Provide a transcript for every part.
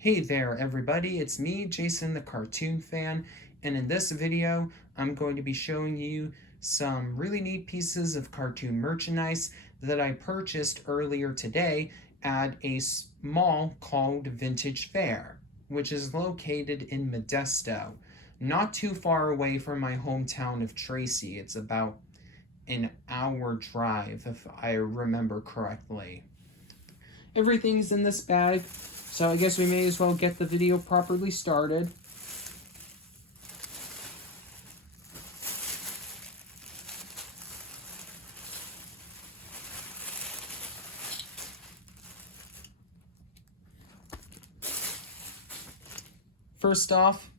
Hey there everybody, it's me, Jason the Cartoon Fan, and in this video I'm going to be showing you some really neat pieces of cartoon merchandise that I purchased earlier today at a mall called Vintage Faire, which is located in Modesto, not too far away from my hometown of Tracy. It's about an hour drive if I remember correctly. Everything's in this bag, so I guess we may as well get the video properly started. First off,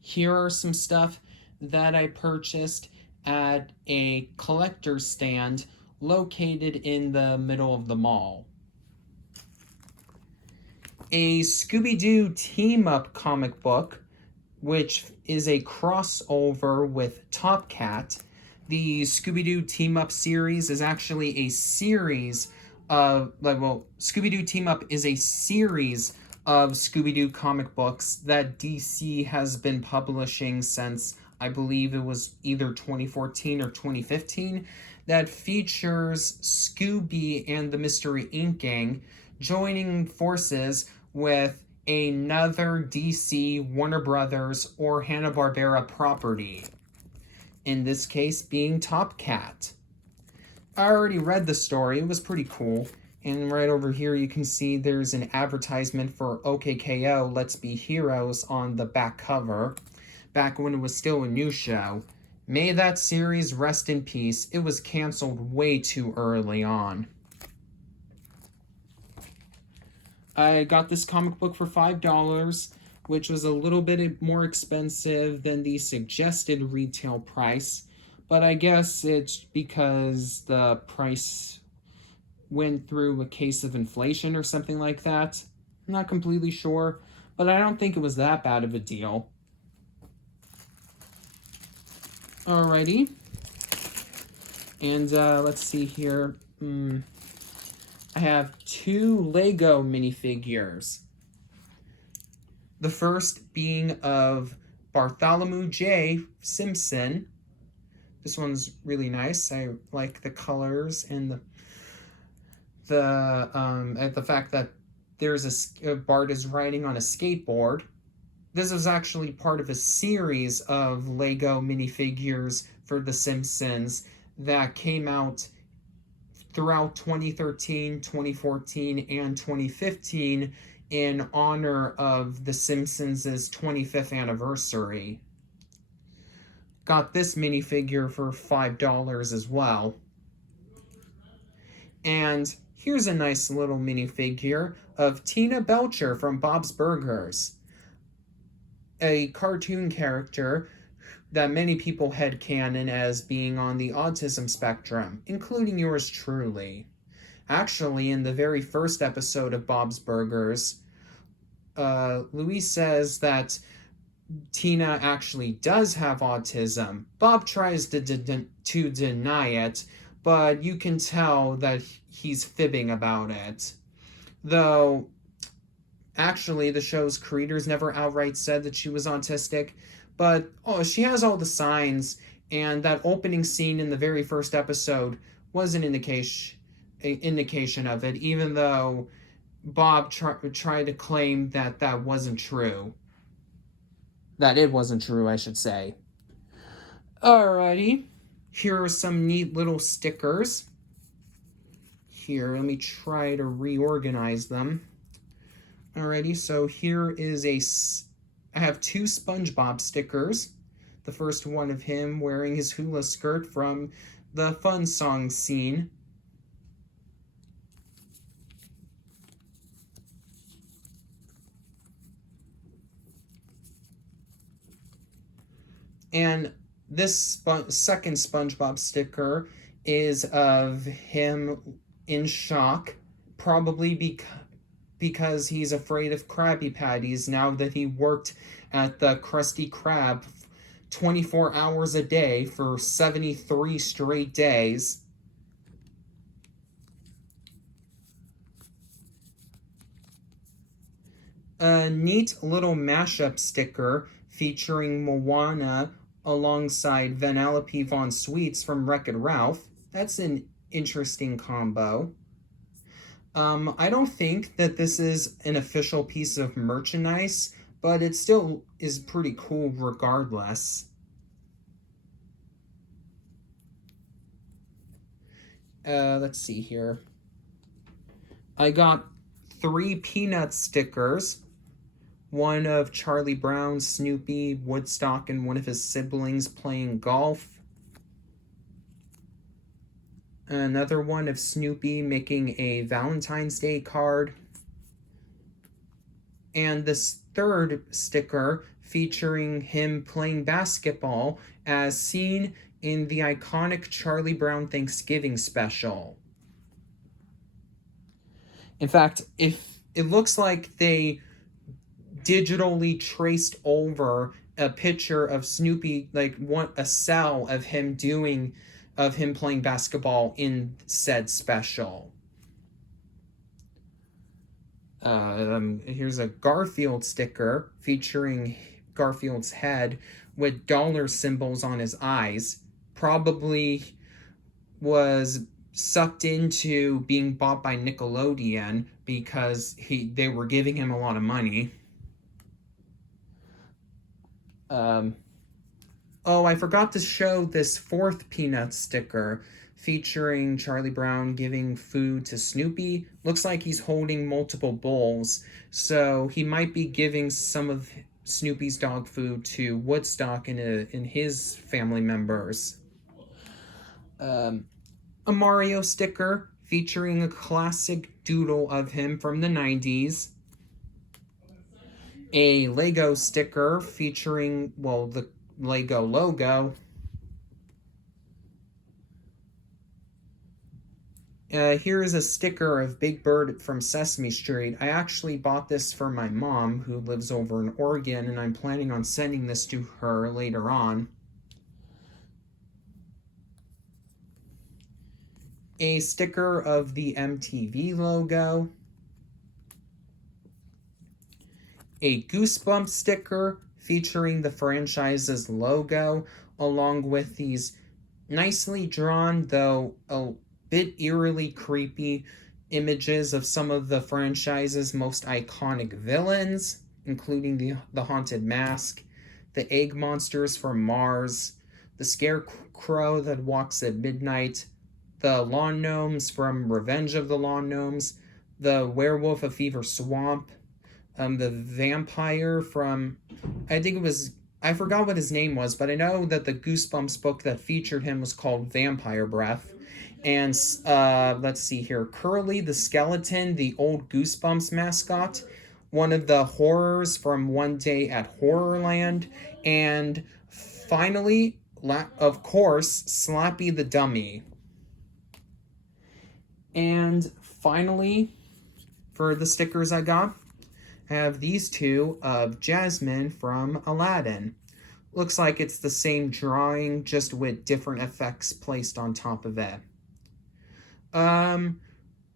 here are some stuff that I purchased at a collector's stand located in the middle of the mall. A Scooby-Doo team-up comic book, which is a crossover with Top Cat. The Scooby-Doo team-up series is actually a series of, Scooby-Doo team-up is a series of Scooby-Doo comic books that DC has been publishing since, I believe it was either 2014 or 2015, that features Scooby and the Mystery Inc. gang joining forces with another DC, Warner Brothers, or Hanna-Barbera property. In this case being Top Cat. I already read the story, it was pretty cool. And right over here you can see there's an advertisement for OKKO, Let's Be Heroes on the back cover, back when it was still a new show. May that series rest in peace, it was canceled way too early on. I got this comic book for $5, which was a little bit more expensive than the suggested retail price, but I guess it's because the price went through a case of inflation or something like that. I'm not completely sure, but I don't think it was that bad of a deal. Alrighty. And let's see here. I have 2 Lego minifigures. The first being of Bartholomew J. Simpson. This one's really nice. I like the colors and the fact that there's Bart is riding on a skateboard. This is actually part of a series of Lego minifigures for The Simpsons that came out throughout 2013, 2014, and 2015 in honor of The Simpsons' 25th anniversary. Got this minifigure for $5 as well. And here's a nice little minifigure of Tina Belcher from Bob's Burgers, a cartoon character that many people headcanon as being on the autism spectrum, including yours truly. Actually, in the very first episode of Bob's Burgers, Louise says that Tina actually does have autism. Bob tries to deny it, but you can tell that he's fibbing about it. Though, actually, the show's creators never outright said that she was autistic, but she has all the signs, and that opening scene in the very first episode was an indication of it, even though Bob tried to claim that that wasn't true. That it wasn't true, I should say. Alrighty. Here are some neat little stickers. Here, let me try to reorganize them. Alrighty, so here is I have 2 SpongeBob stickers. The first one of him wearing his hula skirt from the Fun Song scene. And this second SpongeBob sticker is of him in shock, probably because he's afraid of Krabby Patties now that he worked at the Krusty Krab 24 hours a day for 73 straight days. A neat little mashup sticker featuring Moana alongside Vanellope Von Sweets from Wreck-It Ralph. That's an interesting combo. I don't think that this is an official piece of merchandise, but it still is pretty cool regardless. Let's see here. I got 3 Peanut stickers. One of Charlie Brown, Snoopy, Woodstock, and one of his siblings playing golf. Another one of Snoopy making a Valentine's Day card. And this third sticker featuring him playing basketball as seen in the iconic Charlie Brown Thanksgiving special. In fact, if it looks like they digitally traced over a picture of Snoopy, like a cell of him playing basketball in said special. Here's a Garfield sticker featuring Garfield's head with dollar symbols on his eyes. Probably was sucked into being bought by Nickelodeon because they were giving him a lot of money. Oh, I forgot to show this 4th Peanut sticker featuring Charlie Brown giving food to Snoopy. Looks like he's holding multiple bowls, so he might be giving some of Snoopy's dog food to Woodstock and his family members. A Mario sticker featuring a classic doodle of him from the 90s. A Lego sticker featuring, well, the Lego logo. Here is a sticker of Big Bird from Sesame Street. I actually bought this for my mom, who lives over in Oregon, and I'm planning on sending this to her later on. A sticker of the MTV logo. A Goosebumps sticker featuring the franchise's logo, along with these nicely drawn, though a bit eerily creepy, images of some of the franchise's most iconic villains, including the Haunted Mask, the egg monsters from Mars, the scarecrow that walks at midnight, the lawn gnomes from Revenge of the Lawn Gnomes, the werewolf of Fever Swamp, the vampire from, I forgot what his name was, but I know that the Goosebumps book that featured him was called Vampire Breath. And let's see here, Curly the skeleton, the old Goosebumps mascot, one of the horrors from One Day at Horrorland, and finally, of course, Slappy the dummy. And finally, for the stickers I got, I have these 2 of Jasmine from Aladdin. Looks like it's the same drawing, just with different effects placed on top of it.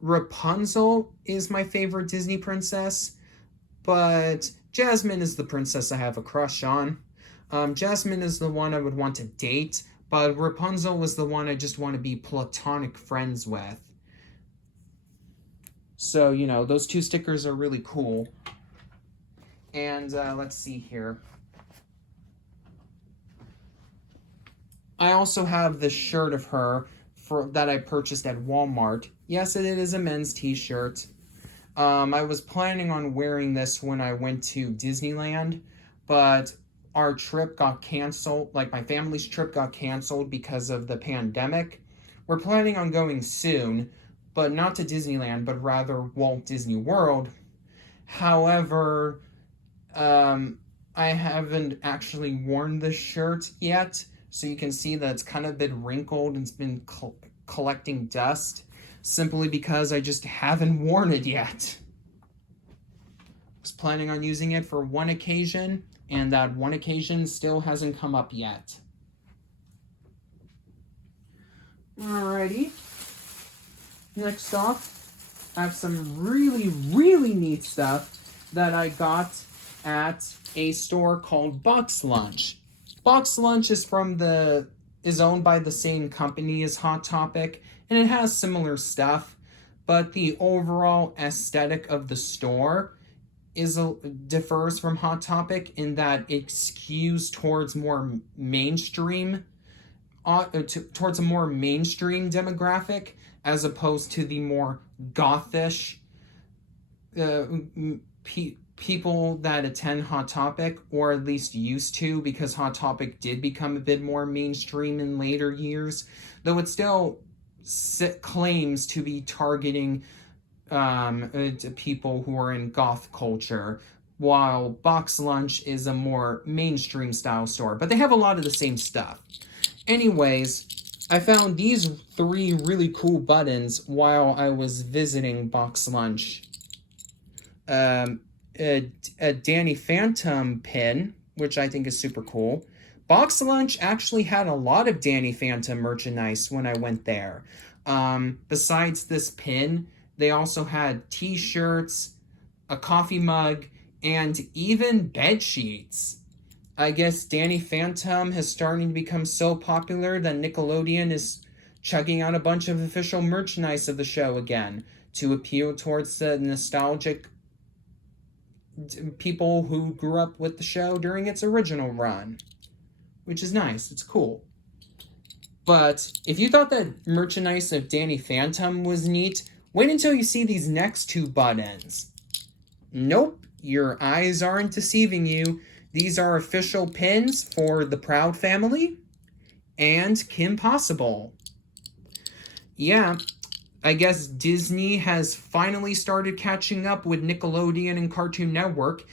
Rapunzel is my favorite Disney princess, but Jasmine is the princess I have a crush on. Jasmine is the one I would want to date, but Rapunzel was the one I just want to be platonic friends with. So, you know, those 2 stickers are really cool. And let's see here. I also have this shirt of her that I purchased at Walmart. Yes, it is a men's t-shirt. I was planning on wearing this when I went to Disneyland, but our trip got canceled. Like, my family's trip got canceled because of the pandemic. We're planning on going soon, but not to Disneyland, but rather Walt Disney World. However, I haven't actually worn this shirt yet, so you can see that it's kind of been wrinkled and it's been collecting dust, simply because I just haven't worn it yet. I was planning on using it for one occasion, and that one occasion still hasn't come up yet. Alrighty. Next off, I have some really, really neat stuff that I got at a store called Box Lunch. Box Lunch is owned by the same company as Hot Topic, and it has similar stuff, but the overall aesthetic of the store differs from Hot Topic in that it skews towards towards a more mainstream demographic, as opposed to the more gothish people that attend Hot Topic, or at least used to, because Hot Topic did become a bit more mainstream in later years, though it still claims to be targeting to people who are in goth culture, while Box Lunch is a more mainstream style store, but they have a lot of the same stuff. Anyways, I found these 3 really cool buttons while I was visiting Box Lunch. A Danny Phantom pin, which I think is super cool. Box Lunch actually had a lot of Danny Phantom merchandise when I went there. Besides this pin, they also had t-shirts, a coffee mug, and even bed sheets. I guess Danny Phantom has started to become so popular that Nickelodeon is chugging out a bunch of official merchandise of the show again to appeal towards the nostalgic people who grew up with the show during its original run, which is nice. It's cool. But if you thought that merchandise of Danny Phantom was neat, wait until you see these next 2 buttons. Nope, your eyes aren't deceiving you. These are official pins for the Proud Family and Kim Possible. Yeah, I guess Disney has finally started catching up with Nickelodeon and Cartoon Network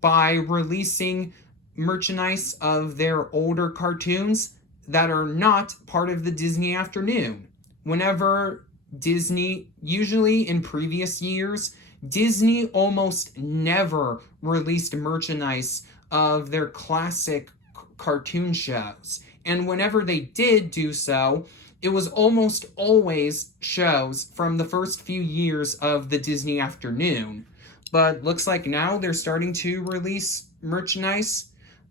by releasing merchandise of their older cartoons that are not part of the Disney afternoon. Whenever Disney, usually in previous years, Disney almost never released merchandise of their classic cartoon shows. And whenever they did do so, it was almost always shows from the first few years of the Disney afternoon. But looks like now they're starting to release merchandise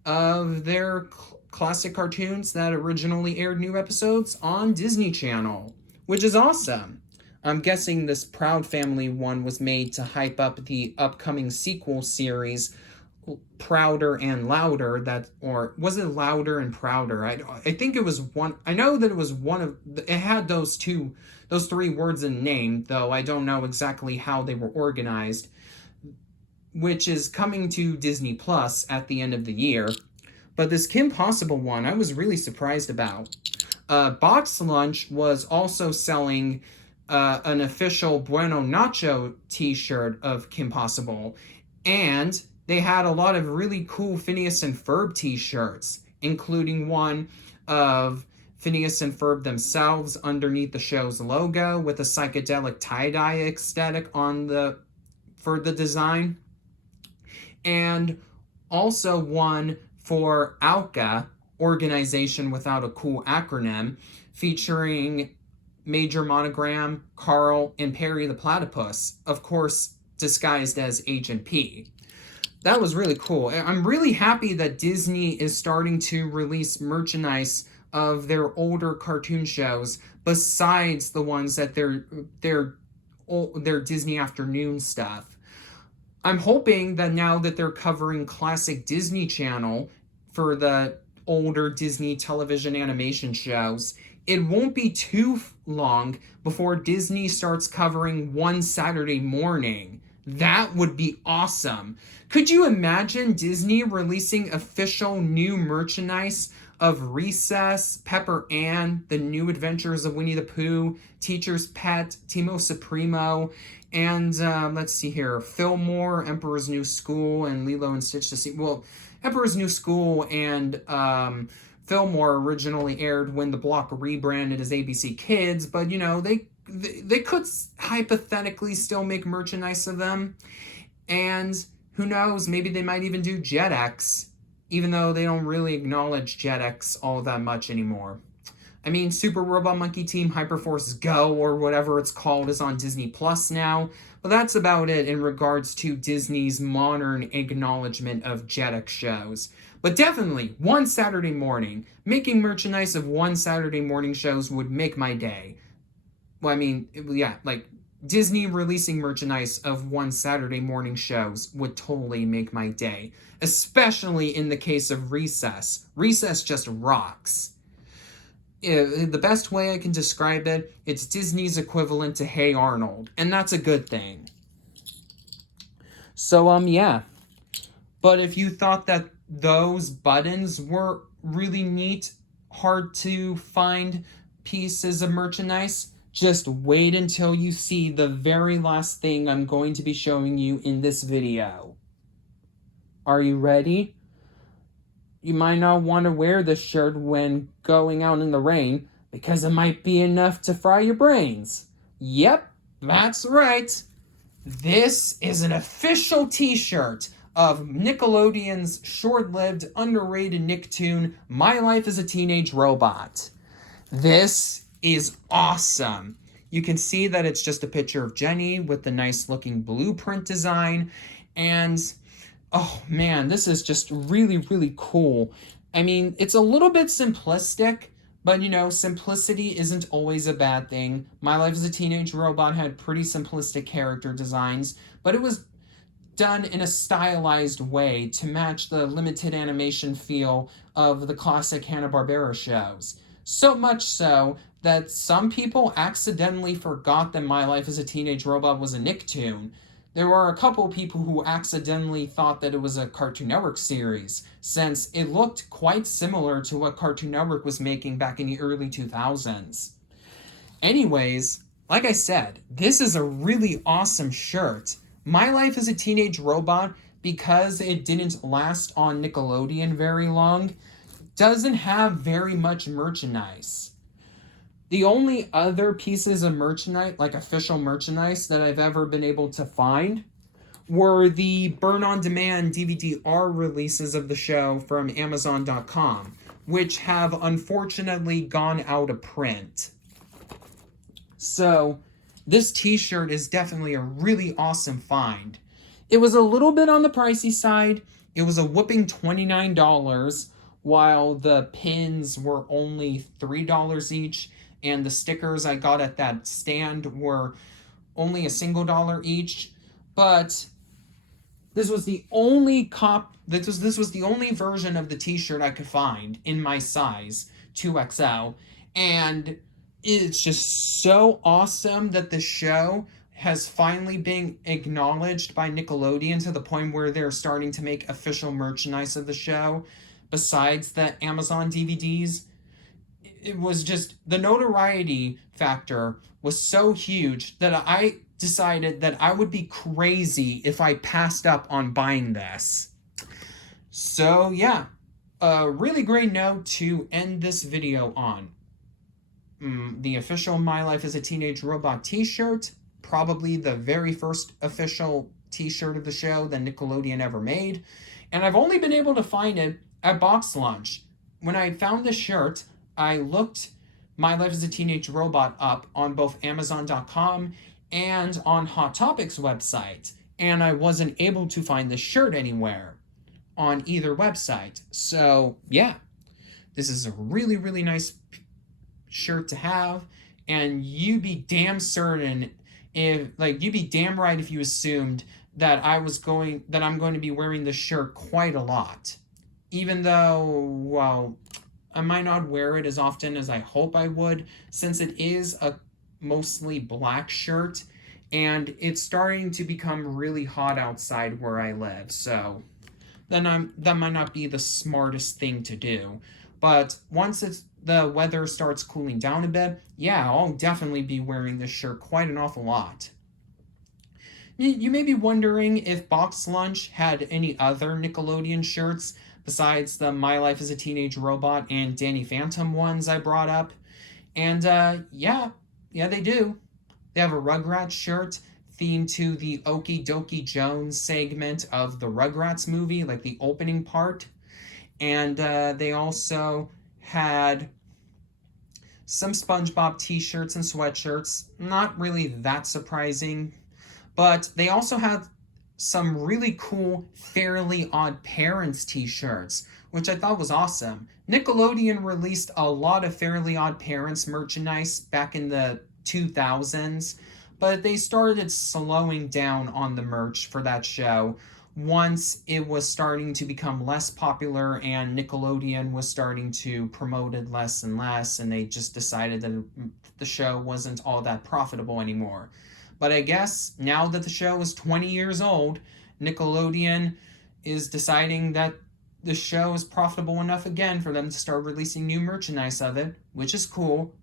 of their classic cartoons that originally aired new episodes on Disney Channel, which is awesome. I'm guessing this Proud Family one was made to hype up the upcoming sequel series, Prouder and Louder, or was it Louder and Prouder? I think it was one. I know that it was one of. It had those 3 words in name, though I don't know exactly how they were organized, which is coming to Disney Plus at the end of the year. But this Kim Possible one, I was really surprised about. Box Lunch was also selling an official Bueno Nacho t-shirt of Kim Possible, and they had a lot of really cool Phineas and Ferb t-shirts, including one of Phineas and Ferb themselves underneath the show's logo with a psychedelic tie-dye aesthetic for the design, and also one for ALCA, Organization Without a Cool Acronym, featuring Major Monogram, Carl, and Perry the Platypus, of course disguised as Agent P. That was really cool. I'm really happy that Disney is starting to release merchandise of their older cartoon shows besides the ones that they're Disney afternoon stuff. I'm hoping that now that they're covering classic Disney Channel for the older Disney television animation shows, it won't be too long before Disney starts covering One Saturday Morning. That would be awesome. Could you imagine Disney releasing official new merchandise of Recess, Pepper Ann, The New Adventures of Winnie the Pooh, Teacher's Pet, Timo Supremo, and let's see here, Fillmore, Emperor's New School, and Lilo and Stitch to see. Well, Emperor's New School and Fillmore originally aired when the block rebranded as ABC Kids, but they could hypothetically still make merchandise of them. And who knows, maybe they might even do Jetix, even though they don't really acknowledge Jetix all that much anymore. I mean, Super Robot Monkey Team Hyperforce Go, or whatever it's called, is on Disney Plus now. But that's about it in regards to Disney's modern acknowledgement of Jetix shows. But definitely, one Saturday morning, making merchandise of one Saturday morning shows would make my day. Well, I mean, yeah, like Disney releasing merchandise of one Saturday morning shows would totally make my day, especially in the case of Recess. Recess just rocks. The best way I can describe it, it's Disney's equivalent to Hey Arnold, and that's a good thing. So, yeah. But if you thought that those buttons were really neat, hard to find pieces of merchandise, just wait until you see the very last thing I'm going to be showing you in this video. Are you ready? You might not want to wear this shirt when going out in the rain because it might be enough to fry your brains. Yep, that's right. This is an official t-shirt of Nickelodeon's short-lived, underrated Nicktoon, My Life as a Teenage Robot. This is awesome. You can see that it's just a picture of Jenny with the nice-looking blueprint design, and oh man, this is just really, really cool. I mean, it's a little bit simplistic, but you know, simplicity isn't always a bad thing. My Life as a Teenage Robot had pretty simplistic character designs, but it was done in a stylized way to match the limited animation feel of the classic Hanna-Barbera shows. So much so that some people accidentally forgot that My Life as a Teenage Robot was a Nicktoon. There were a couple people who accidentally thought that it was a Cartoon Network series, since it looked quite similar to what Cartoon Network was making back in the early 2000s. Anyways, like I said, this is a really awesome shirt. My Life as a Teenage Robot, because it didn't last on Nickelodeon very long, doesn't have very much merchandise. The only other pieces of merchandise, like official merchandise, that I've ever been able to find were the burn-on-demand DVD-R releases of the show from Amazon.com, which have unfortunately gone out of print. So, this t-shirt is definitely a really awesome find. It was a little bit on the pricey side. It was a whooping $29, while the pins were only $3 each, and the stickers I got at that stand were only a single dollar each. But this was the only this was the only version of the t-shirt I could find in my size, 2XL, and it's just so awesome that the show has finally been acknowledged by Nickelodeon to the point where they're starting to make official merchandise of the show besides the Amazon DVDs. It was just, the notoriety factor was so huge that I decided that I would be crazy if I passed up on buying this. So yeah, a really great note to end this video on. The official My Life as a Teenage Robot t-shirt, probably the very first official t-shirt of the show that Nickelodeon ever made, and I've only been able to find it at Box Lunch. When I found this shirt, I looked My Life as a Teenage Robot up on both Amazon.com and on Hot Topics website, and I wasn't able to find the shirt anywhere on either website. So yeah, this is a really, really nice shirt to have, and you'd be damn certain if, like, you'd be damn right if you assumed that I'm going to be wearing this shirt quite a lot. Even though, well, I might not wear it as often as I hope I would, since it is a mostly black shirt, and it's starting to become really hot outside where I live, so that might not be the smartest thing to do. But once the weather starts cooling down a bit, yeah, I'll definitely be wearing this shirt quite an awful lot. You may be wondering if Box Lunch had any other Nickelodeon shirts besides the My Life as a Teenage Robot and Danny Phantom ones I brought up. And yeah, they do. They have a Rugrats shirt themed to the Okie Dokie Jones segment of the Rugrats movie, like the opening part. And they also had some SpongeBob t-shirts and sweatshirts. Not really that surprising. But they also had some really cool Fairly Odd Parents t-shirts, which I thought was awesome. Nickelodeon released a lot of Fairly Odd Parents merchandise back in the 2000s, but they started slowing down on the merch for that show once it was starting to become less popular and Nickelodeon was starting to promote it less and less, and they just decided that the show wasn't all that profitable anymore. But I guess now that the show is 20 years old, Nickelodeon is deciding that the show is profitable enough again for them to start releasing new merchandise of it, which is cool.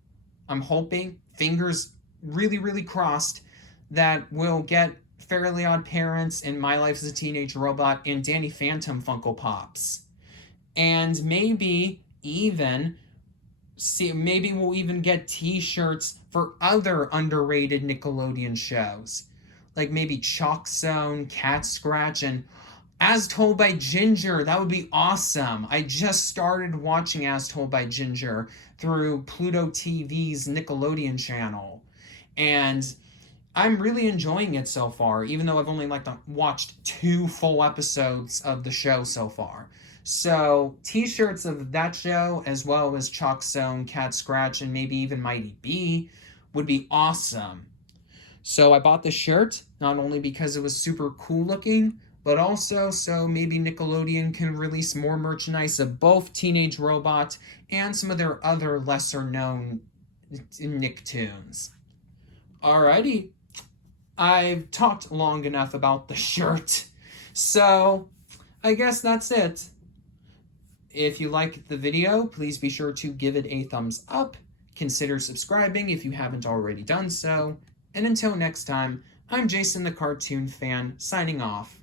I'm hoping, fingers really, really crossed, that we'll get Fairly Odd Parents and My Life as a Teenage Robot and Danny Phantom Funko Pops. And maybe we'll even get t-shirts for other underrated Nickelodeon shows. Like maybe Chalk Zone, Cat Scratch, and As Told by Ginger. That would be awesome. I just started watching As Told by Ginger through Pluto TV's Nickelodeon channel. And I'm really enjoying it so far, even though I've only watched 2 full episodes of the show so far. So t-shirts of that show, as well as Chalk Zone, Cat Scratch, and maybe even Mighty B would be awesome. So I bought the shirt, not only because it was super cool looking, but also so maybe Nickelodeon can release more merchandise of both Teenage Robot and some of their other lesser known Nicktoons. Alrighty, I've talked long enough about the shirt, so I guess that's it. If you liked the video, please be sure to give it a thumbs up. Consider subscribing if you haven't already done so. And until next time, I'm Jason the Cartoon Fan, signing off.